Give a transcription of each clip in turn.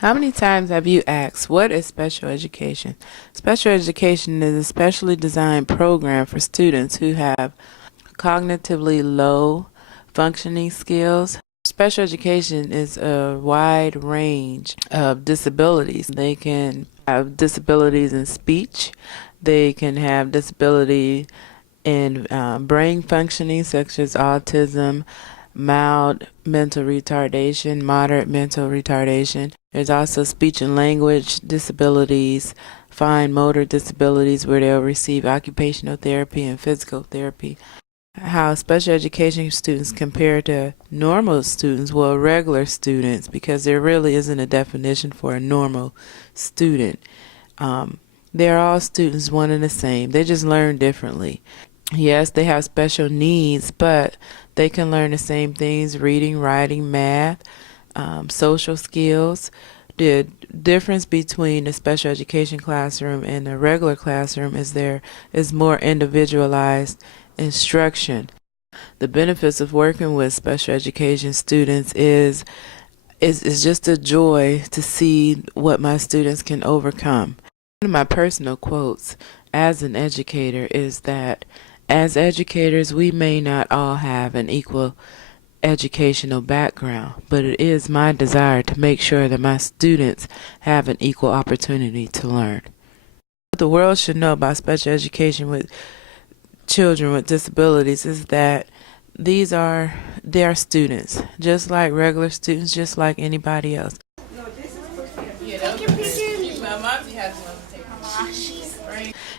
How many times have you asked, what is special education? Special education is a specially designed program for students who have cognitively low functioning skills. Special education is a wide range of disabilities. They can have disabilities in speech, they can have disability in brain functioning, such as autism, mild mental retardation, moderate mental retardation. There's also speech and language disabilities, fine motor disabilities where they'll receive occupational therapy and physical therapy. How special education students compare to normal students, well, regular students, because there really isn't a definition for a normal student. They're all students, one and the same. They just learn differently. Yes, they have special needs, but they can learn the same things: reading, writing, math, social skills. The difference between the special education classroom and the regular classroom is there is more individualized instruction. The benefits of working with special education students is just a joy to see what my students can overcome. One of my personal quotes as an educator is that as educators, we may not all have an equal educational background, but it is my desire to make sure that my students have an equal opportunity to learn. What the world should know about special education with children with disabilities is that they are students, just like regular students, just like anybody else.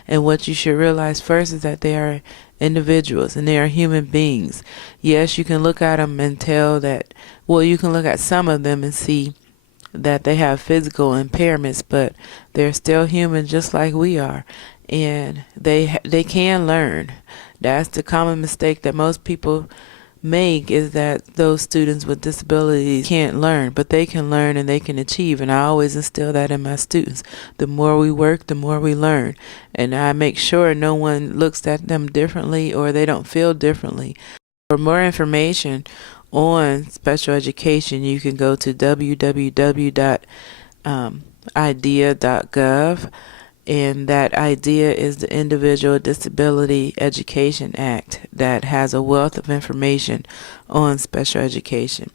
And what you should realize first is that they are individuals and they are human beings. Yes, you can look at them and tell that, well, you can look at some of them and see that they have physical impairments, but they're still human just like we are. And they can learn. That's the common mistake that most people make, is that those students with disabilities can't learn, but they can learn and they can achieve. And I always instill that in my students. The more we work, the more we learn. And I make sure no one looks at them differently or they don't feel differently. For more information on special education, you can go to www.idea.gov. And that IDEA is the Individual Disability Education Act that has a wealth of information on special education.